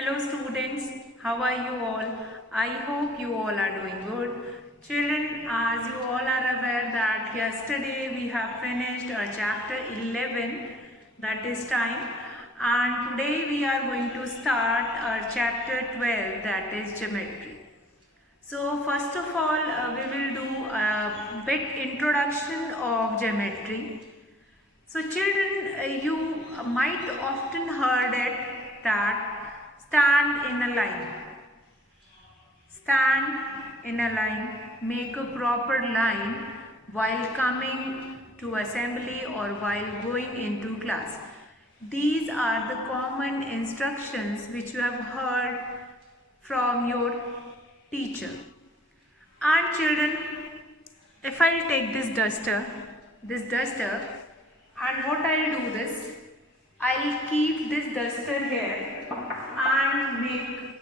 Hello students, how are you all? I hope you all are doing good. Children, as you all are aware that yesterday we have finished our chapter 11, that is time, and today we are going to start our chapter 12, that is geometry. So first of all, we will do a bit introduction of geometry. So children, you might often heard it that stand in a line. Stand in a line, make a proper line while coming to assembly or while going into class. These are the common instructions which you have heard from your teacher. And children, if I'll take this duster, and what I'll do this, I'll keep this duster here and make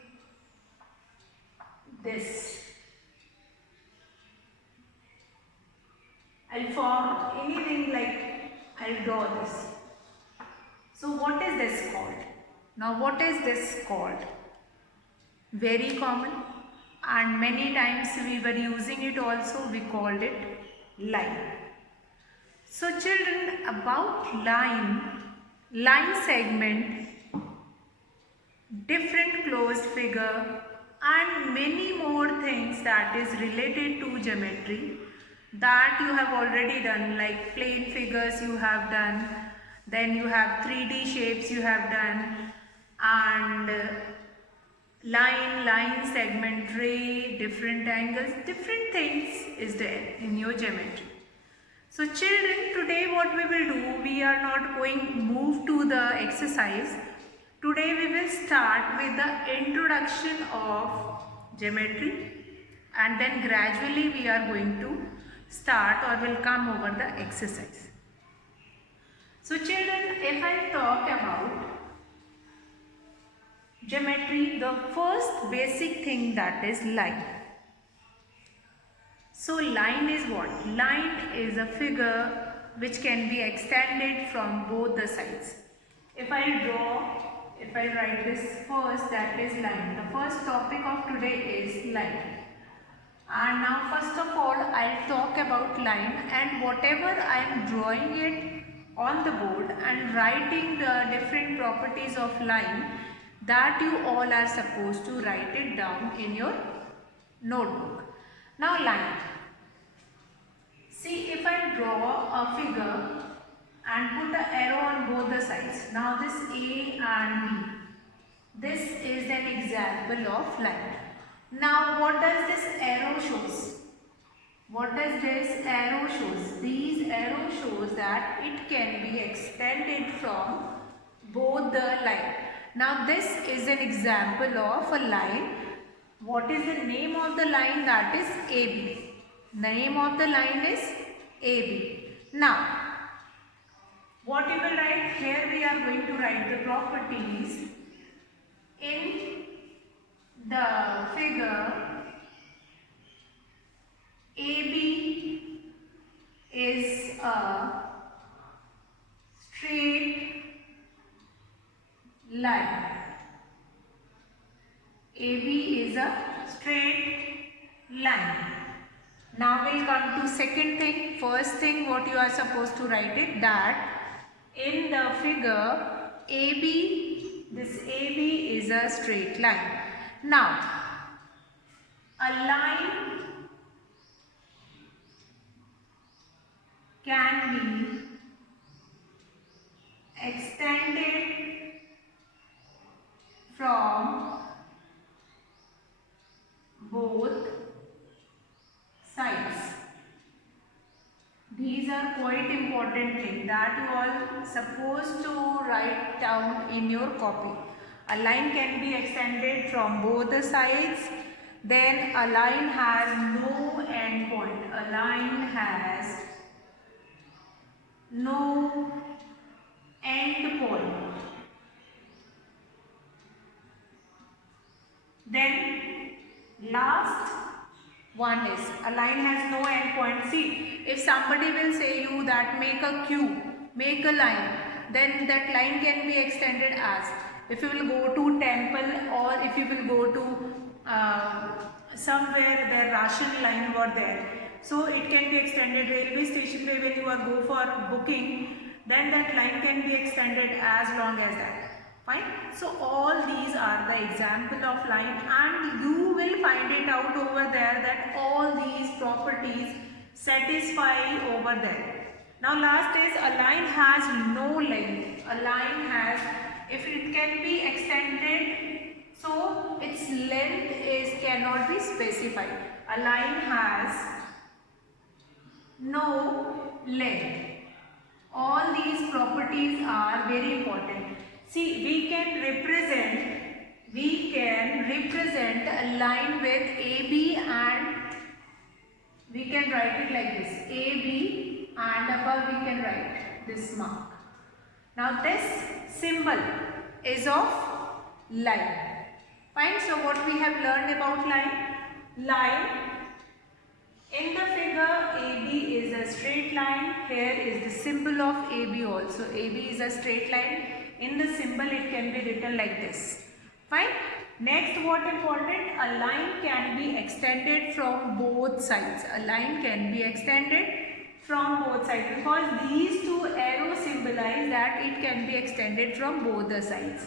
this. I'll form anything like I'll draw this. So what is this called? Now what is this called? Very common, and many times we were using it also, we called it line. So children, about line segment, different closed figure and many more things that is related to geometry that you have already done, like plane figures you have done, then you have 3D shapes you have done, and line, segment, ray, different angles, different things is there in your geometry. So children, today what we will do, we are not going move to the exercise. Today we will start with the introduction of geometry, and then gradually we are going to start or will come over the exercise. So children, if I talk about geometry, the first basic thing, that is line. So line is what? Line is a figure which can be extended from both the sides. If I write this first, that is line. The first topic of today is line. And now first of all, I'll talk about line, and whatever I am drawing it on the board and writing the different properties of line, that you all are supposed to write it down in your notebook. Now line. See, if I draw a figure and put an arrow on both the sides. Now this A and B. This is an example of line. Now what does this arrow shows? What does this arrow shows? These arrow shows that it can be extended from both the line. Now this is an example of a line. What is the name of the line? That is AB. The name of the line is AB. Now, what you will write? Here we are going to write the properties. In the figure, AB is a straight line. AB is a straight line. Now we'll come to second thing. First thing, what you are supposed to write it, that in the figure AB, this AB is a straight line. Now, a line can be extended from both sides. These are quite important things that you all supposed to write down in your copy. A line can be extended from both the sides. Then a line has no end point. A line has no end point. Then last one is a line has no end point. See, if somebody will say you that make a cube, make a line, then that line can be extended as If you will go to temple, or if you will go to somewhere where ration line were there, so it can be extended. Railway station where when you are go for booking, then that line can be extended as long as that. Fine. So all these are the example of line, and you will find it out over there that all these properties satisfy over there. Now last is a line has no length. A line has, if it can be extended, so its length is cannot be specified. A line has no length. All these properties are very important. See, we can represent a line with AB, and we can write it like this, AB, and above we can write this mark. Now this symbol is of line. Fine. So what we have learned about line? Line, in the figure AB is a straight line. Here is the symbol of AB also. AB is a straight line. In the symbol it can be written like this. Fine. Next, what important? A line can be extended from both sides. A line can be extended from both sides, because these two arrows symbolize that it can be extended from both the sides.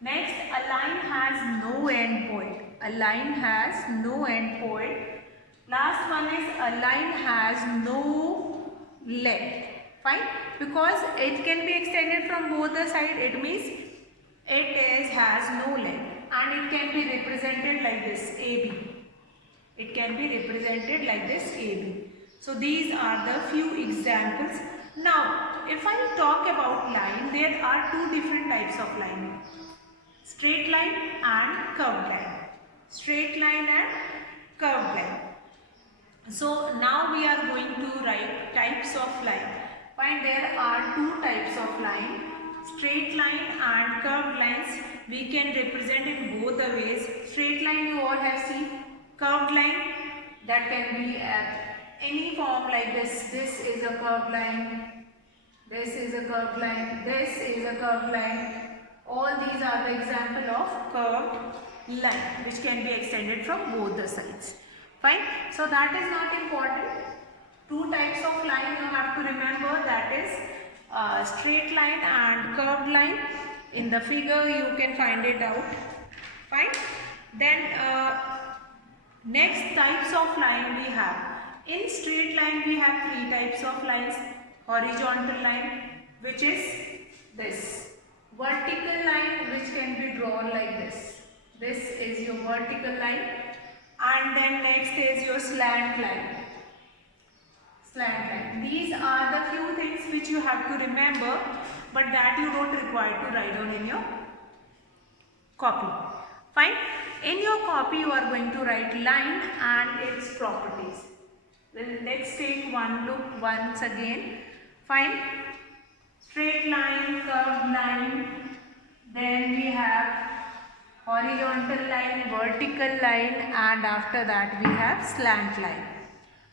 Next, a line has no end point. A line has no end point. Last one is a line has no length. Fine. Because it can be extended from both the sides, it means has no length, and it can be represented like this, AB. It can be represented like this, AB. So these are the few examples. Now, if I talk about line, there are two different types of line. Straight line and curved line. Straight line and curved line. So now we are going to write types of line. Fine, there are two types of line. Straight line and curved lines we can represent in both the ways. Straight line you all have seen. Curved line, that can be any form like this. This is a curved line. This is a curved line. This is a curved line. All these are the example of curved line which can be extended from both the sides. Fine. So that is not important. Two types of line you have to remember, that is straight line and curved line. In the figure you can find it out. Fine. Then next types of line we have. In straight line we have three types of lines. Horizontal line, which is this. Vertical line, which can be drawn like this. This is your vertical line. And then next is your slant line. Slant line. These are the few things which you have to remember, but that you don't require to write down in your copy. Fine. In your copy you are going to write line and its properties. Then let's take one look once again. Fine. Straight line, curved line, then we have horizontal line, vertical line, and after that we have slant line.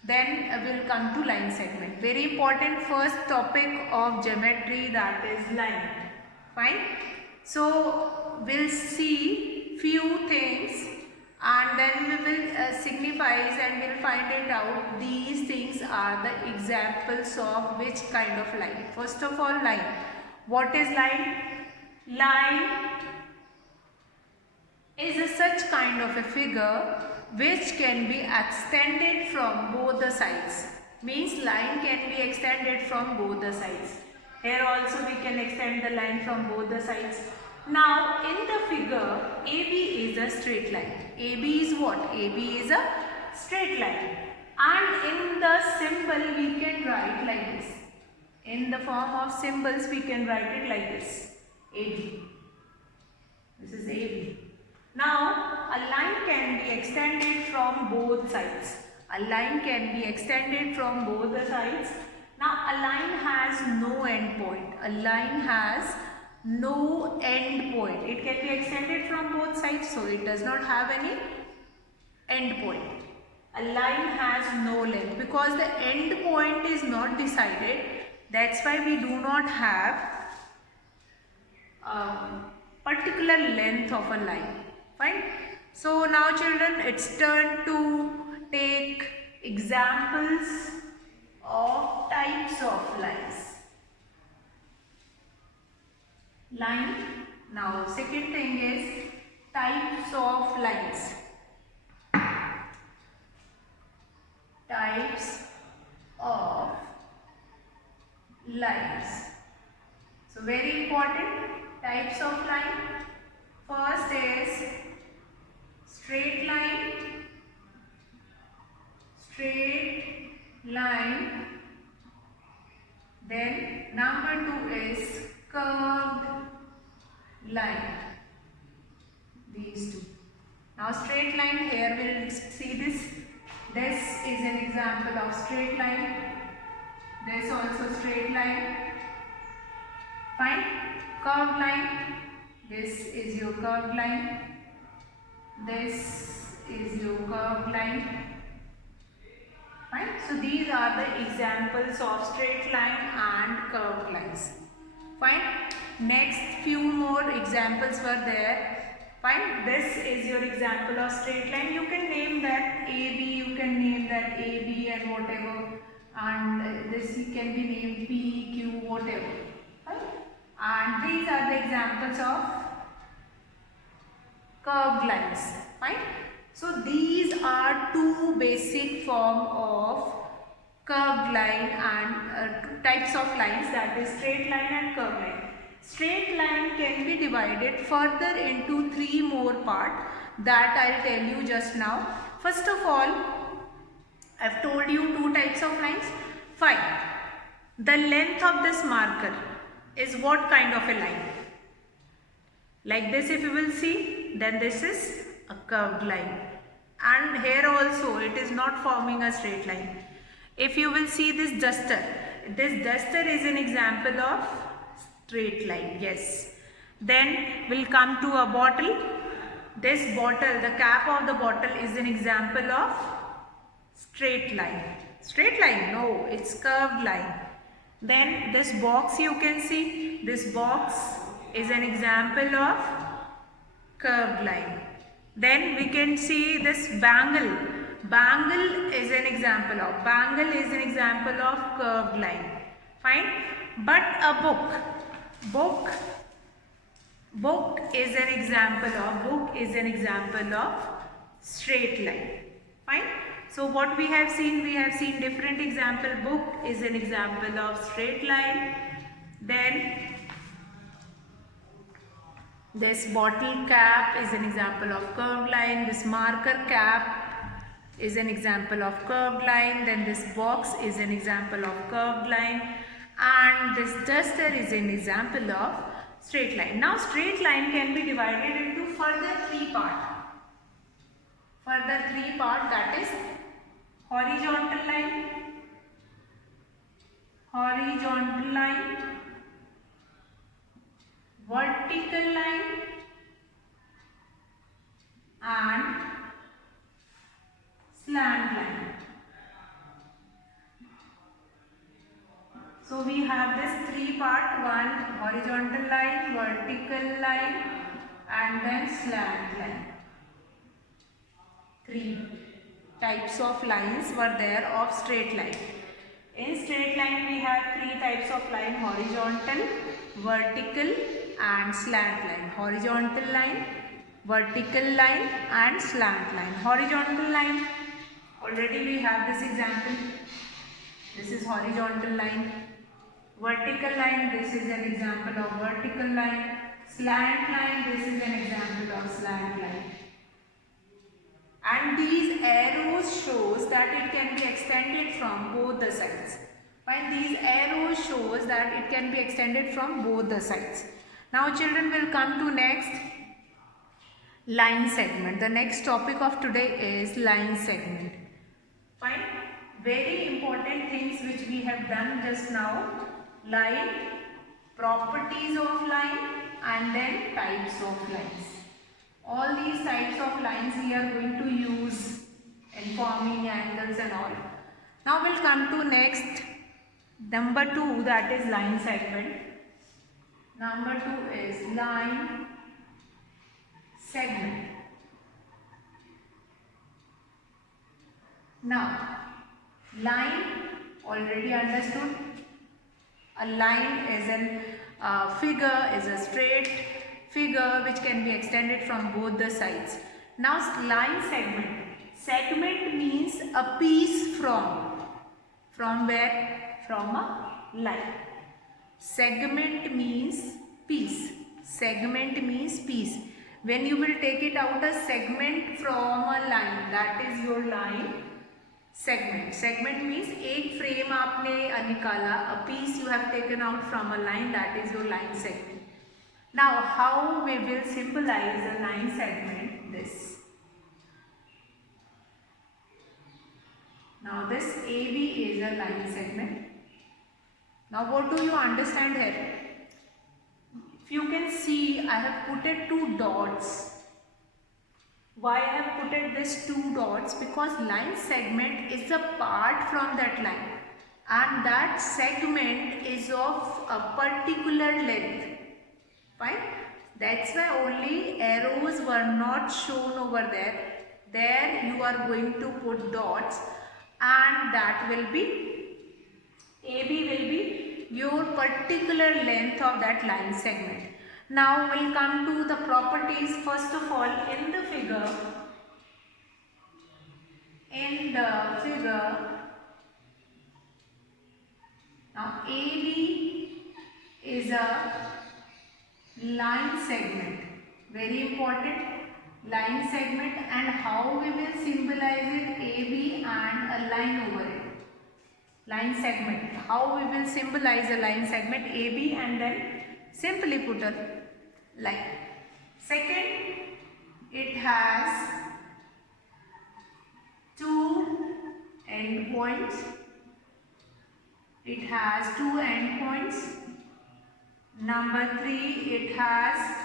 Then we'll come to line segment. Very important first topic of geometry, that is line. Fine. So we'll see few things and then we will signify and we'll find it out. These things are the examples of which kind of line. First of all, line. What is line? Line is a such kind of a figure which can be extended from both the sides. Means line can be extended from both the sides. Here also we can extend the line from both the sides. Now in the figure, AB is a straight line. AB is what? AB is a straight line. And in the symbol we can write like this. In the form of symbols we can write it like this. AB. This is AB. Now a line can be extended from both sides. A line can be extended from both the sides. Now a line has no end point. A line has no end point. It can be extended from both sides, so it does not have any end point. A line has no length because the end point is not decided. That's why we do not have particular length of a line. Fine. So now children, it's turn to take examples of types of lines. Line. Now second thing is types of lines. Types of lines. So very important types of line. First is straight line. Straight line. Then number 2 is curved line. These two. Now straight line, here we'll see this. This is an example of straight line. This also straight line. Fine. Curved line. This is your curved line. This is your curved line. Fine. So these are the examples of straight line and curved lines. Fine. Next few more examples were there. Fine. This is your example of straight line. You can name that AB. You can name that AB and whatever. And this can be named P, Q, whatever. Fine. And these are the examples of curved lines. Fine. So these are two basic form of curved line and two types of lines, that is straight line and curved line. Straight line can be divided further into 3 more parts that I will tell you just now. First of all, I have told you 2 types of lines. Fine. The length of this marker is what kind of a line? Like this, if you will see, then this is a curved line. And here also it is not forming a straight line. If you will see this duster is an example of straight line. Yes. Then we'll come to a bottle. This bottle, the cap of the bottle is an example of straight line. Straight line? No, it's curved line. Then this box, you can see, this box is an example of curved line. Then we can see this bangle. Bangle is an example of curved line. Fine. But a book is an example of straight line. Fine. So what we have seen different example. Book is an example of straight line. Then this bottle cap is an example of curved line. This marker cap is an example of curved line. Then this box is an example of curved line. And this duster is an example of straight line. Now straight line can be divided into further 3 parts. That is horizontal line, vertical line and slant line. So we have this 3 part, one horizontal line, vertical line and then slant line. 3 types of lines were there of straight line. In straight line we have 3 types of line: horizontal, vertical and slant line. Horizontal line, vertical line and slant line. Horizontal line, already we have this example. This is horizontal line. Vertical line, this is an example of vertical line. Slant line, this is an example of slant line. And these arrows shows that it can be extended from both the sides. Fine, these arrows shows that it can be extended from both the sides. Now children, will come to next line segment. The next topic of today is line segment. Fine, very important things which we have done just now: line, properties of line and then types of lines. All these types of lines we are going to use in forming angles and all. Now we'll come to next number 2, that is line segment. Number 2 is line Now line already understood. A line is a figure, is a straight figure which can be extended from both the sides. Now line segment. Segment means a piece from where? From a line. Segment means piece. Segment means piece. When you will take it out a segment from a line, that is your line segment. Segment means एक frame आपने निकाला, a piece you have taken out from a line, that is your line segment. Now how we will symbolize a line segment? This. Now this AB is a line segment. Now what do you understand here? If you can see, I have put it 2 dots. Why I have put it this 2 dots? Because line segment is a part from that line, and that segment is of a particular length. Fine? That's why only arrows were not shown over there. There you are going to put dots, and that will be AB will be your particular length of that line segment. Now we'll come to the properties. First of all, in the figure, now AB is a line segment. Very important, line segment, and how we will symbolize it? AB and a line over it. Line segment. How we will symbolize a line segment? AB and then simply put a line. Second, it has 2 endpoints. It has 2 endpoints. Number 3, it has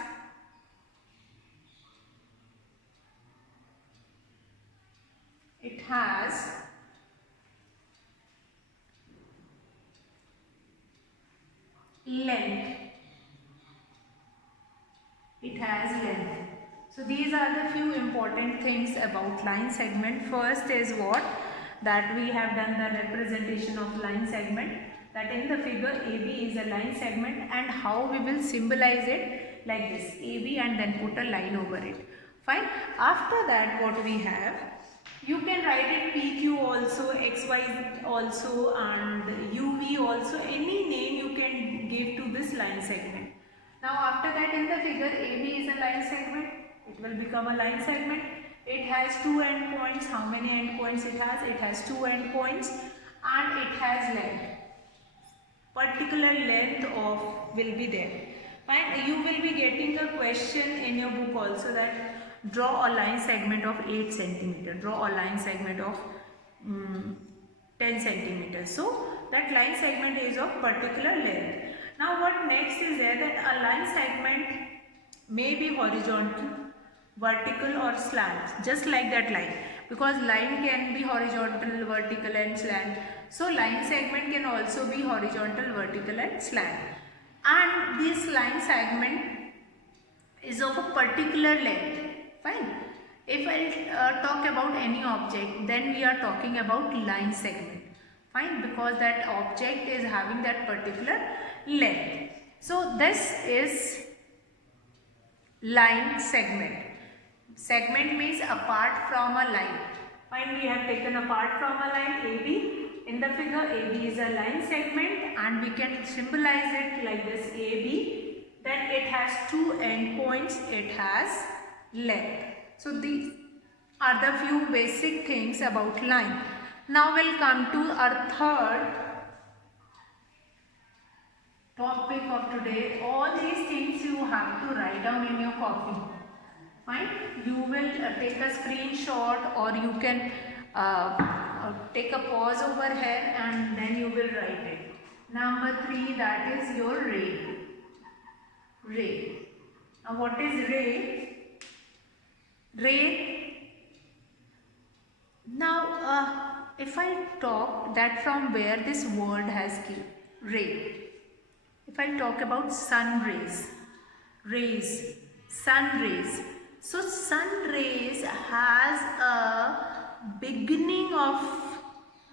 length. It has length. So these are the few important things about line segment. First is what? That we have done the representation of line segment. That in the figure AB is a line segment, and how we will symbolize it like this, AB and then put a line over it. Fine. After that, what we have? You can write it PQ also, XY also, and UV also. Any name you can give to this line segment. Now after that, in the figure, AB is a line segment. It will become a line segment. It has 2 endpoints. How many endpoints it has? It has 2 endpoints, and it has length. Particular length of will be there. Fine. You will be getting a question in your book also that draw a line segment of 8 cm. Draw a line segment of 10 cm. So that line segment is of particular length. Now what next is there? That a line segment may be horizontal, vertical or slant, just like that line, because line can be horizontal, vertical and slant. So line segment can also be horizontal, vertical and slant, and this line segment is of a particular length. Fine. If I talk about any object, then we are talking about line segment. Fine, because that object is having that particular length. So this is line segment. Segment means apart from a line. Fine, we have taken apart from a line AB. In the figure, AB is a line segment, and we can symbolize it like this, AB. Then it has 2 endpoints, it has length. So these are the few basic things about line. Now we'll come to our third topic of today. All these things you have to write down in your copy. Fine. You will take a screenshot, or you can take a pause over here and then you will write it. Number 3, that is your ray. Ray. Now what is ray? Ray. Now if I talk that from where this word has came, ray. If I talk about sun rays, sun rays. So sun rays has a beginning of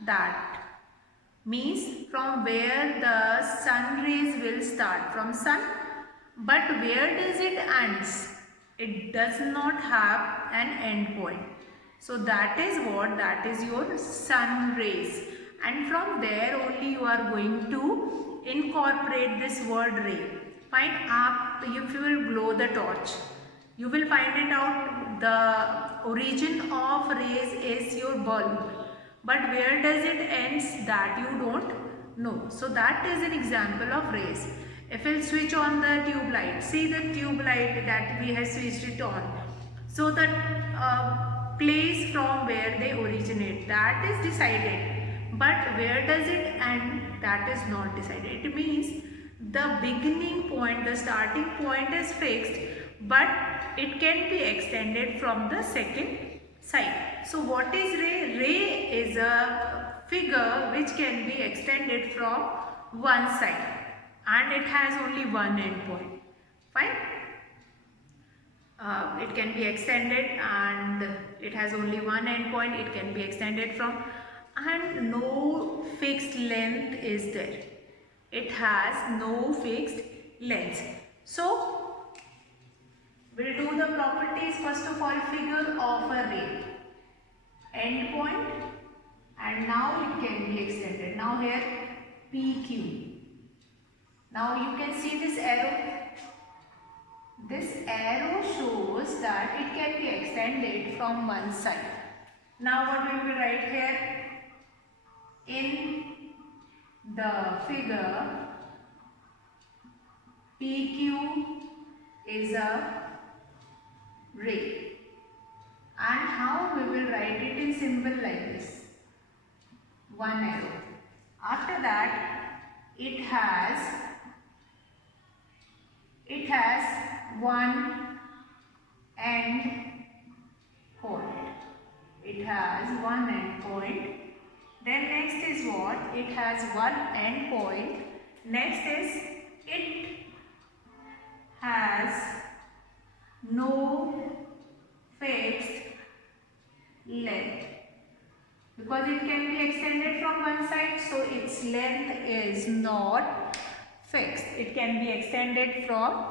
that means from where the sun rays will start, from sun, but where does it ends? It does not have an end point. So that is what, that is your sun rays, and from there only you are going to incorporate this word ray. Fine. If you will blow the torch, you will find it out the origin of rays is your bulb, but where does it ends, that you don't know. So that is an example of rays. If we'll switch on the tube light, see the tube light that we have switched it on. So the place from where they originate, that is decided, but where does it end, that is not decided. It means the beginning point, the starting point is fixed, but it can be extended from the second side. So what is ray? Ray is a figure which can be extended from one side, and it has only one end point. Fine. It can be extended and it has only one end point. It can be extended from, and no fixed length is there. It has no fixed length. So we'll do the properties. First of all, figure of a ray. End point, and now it can be extended. Now here PQ. Now you can see this arrow. This arrow shows that it can be extended from one side. Now what we will write here? In the figure, PQ is a ray. And how we will write it in symbol like this? One arrow. After that, it has one end point. It has one end point. Then next is what? It has one end point. Next is it has no fixed length, because it can be extended from one side, so its length is not fixed. It can be extended from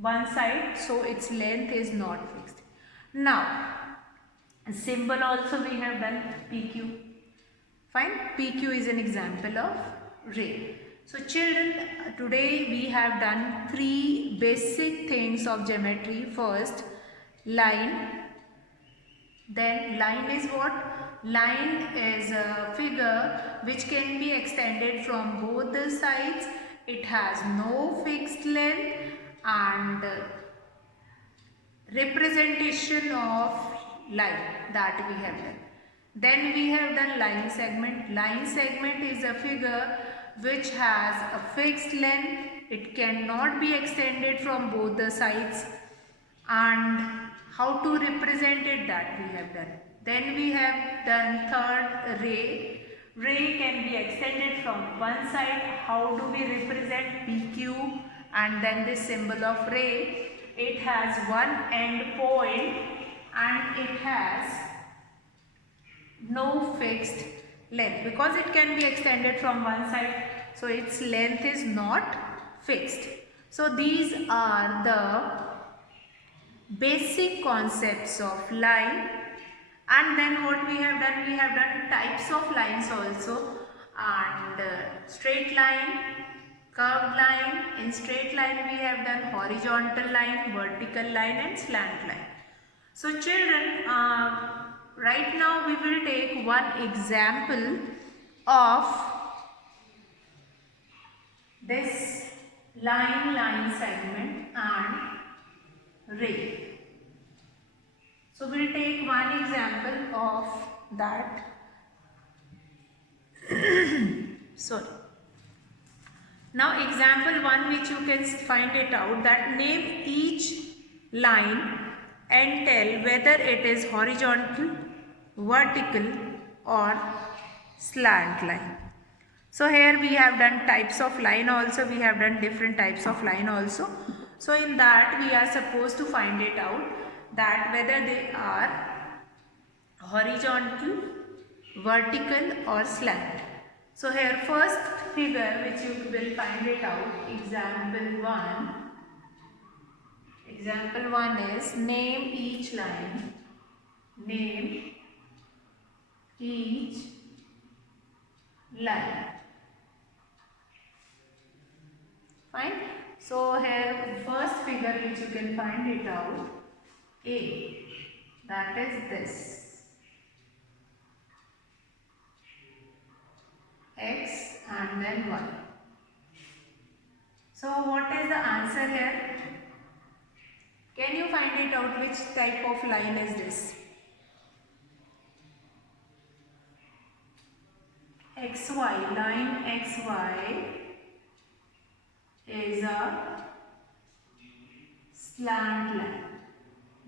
one side, so its length is not fixed. Now symbol also we have done PQ. Fine. PQ is an example of ray. So children, today we have done three basic things of geometry. First, line. Then line is what? Line is a figure which can be extended from both the sides. It has no fixed length, and representation of line, that we have done. Then we have done line segment. Line segment is a figure which has a fixed length. It cannot be extended from both the sides, and how to represent it, that we have done. Then we have done third, ray. Ray can be extended from one side. How do we represent PQ and then this symbol of ray? It has one end point and it has no fixed length, because it can be extended from one side, so its length is not fixed. So these are the basic concepts of line. And then what we have done? We have done types of lines also, and straight line, curved line. In straight line we have done horizontal line, vertical line and slant line. So children, right now we will take one example of this line segment and ray. So we will take one example of that. Sorry. Now example 1, which you can find it out, that name each line and tell whether it is horizontal, vertical or slant line. So here we have done types of line also, we have done different types of line also. So in that we are supposed to find it out, that whether they are horizontal, vertical or slant. So here first figure which you will find it out, example 1 is name each line, name each line. Fine. So here first figure which you can find it out, A, that is this, X and then Y. So what is the answer here? Can you find it out which type of line is this? XY, line XY is a slant line.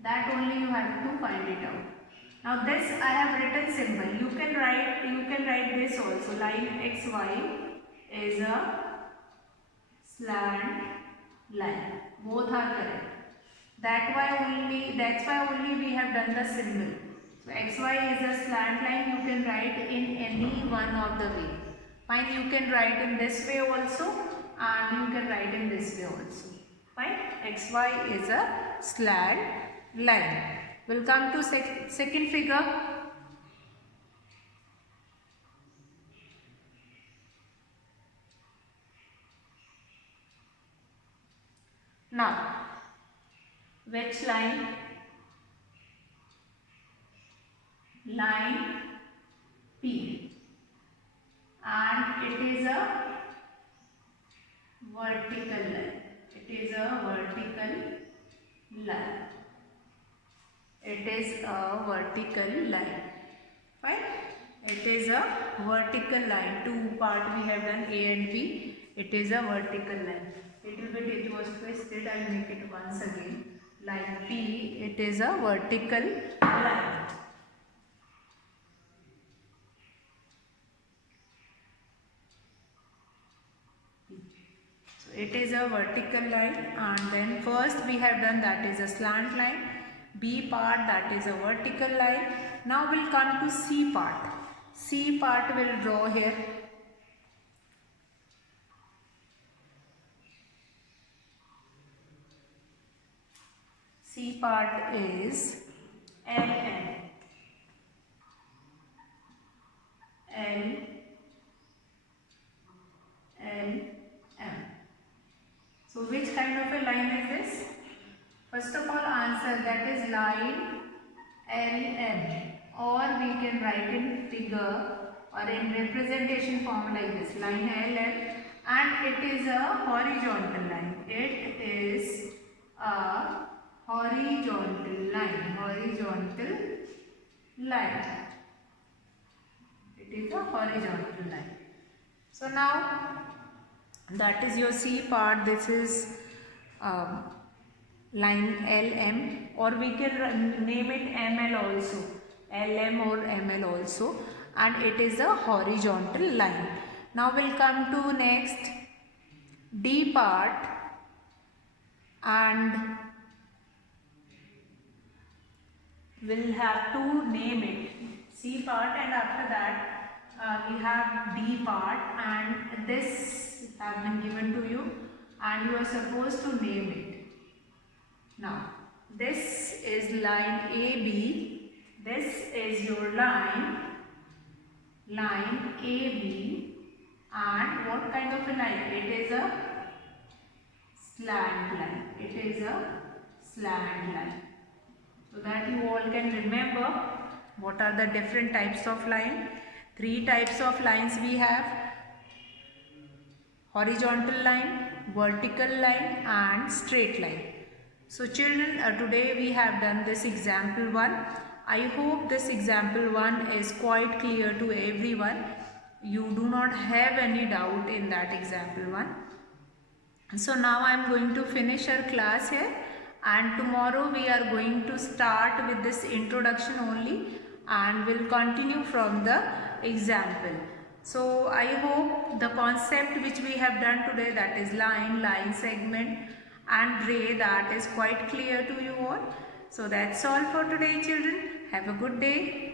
That only you have to find it out. Now this I have written symbol. You can write this also. Line XY is a slant line. Both are correct. That's why only we have done the symbol. So XY is a slant line. You can write in any one of the way. Fine. You can write in this way also, and you can write in this way also. Fine. XY is a slant line. We'll come to second figure. Now, which line? Line P, and it is a vertical line. It is a vertical line. It is a vertical line. Fine. It is a vertical line. Two part we have done, A and B. It is a vertical line. Little bit it was twisted. I will make it once again. Line P. It is a vertical line. So it is a vertical line, and then first we have done that is a slant line. B part, that is a vertical line. Now we'll come to C part. C part will draw here. C part is LM. So which kind of a line is this? First of all, answer that is line LM, or we can write in figure or in representation form like this, line LM, and it is a horizontal line. It is a horizontal line. It is a horizontal line. So now that is your C part. This is line LM, or we can name it ML also, LM or ML also, and it is a horizontal line. Now we'll come to next D part, and we'll have to name it C part, and after that we have D part, and this have been given to you and you are supposed to name it. Now this is line AB, this is your line AB, and what kind of a line? It is a slant line. It is a slant line. So that you all can remember what are the different types of line. Three types of lines we have: horizontal line, vertical line and straight line. So children, today we have done this example 1. I hope this example 1 is quite clear to everyone. You do not have any doubt in that example 1. So now I am going to finish our class here, and tomorrow we are going to start with this introduction only and will continue from the example. So I hope the concept which we have done today, that is line segment and ray, that is quite clear to you all. So that's all for today children. Have a good day.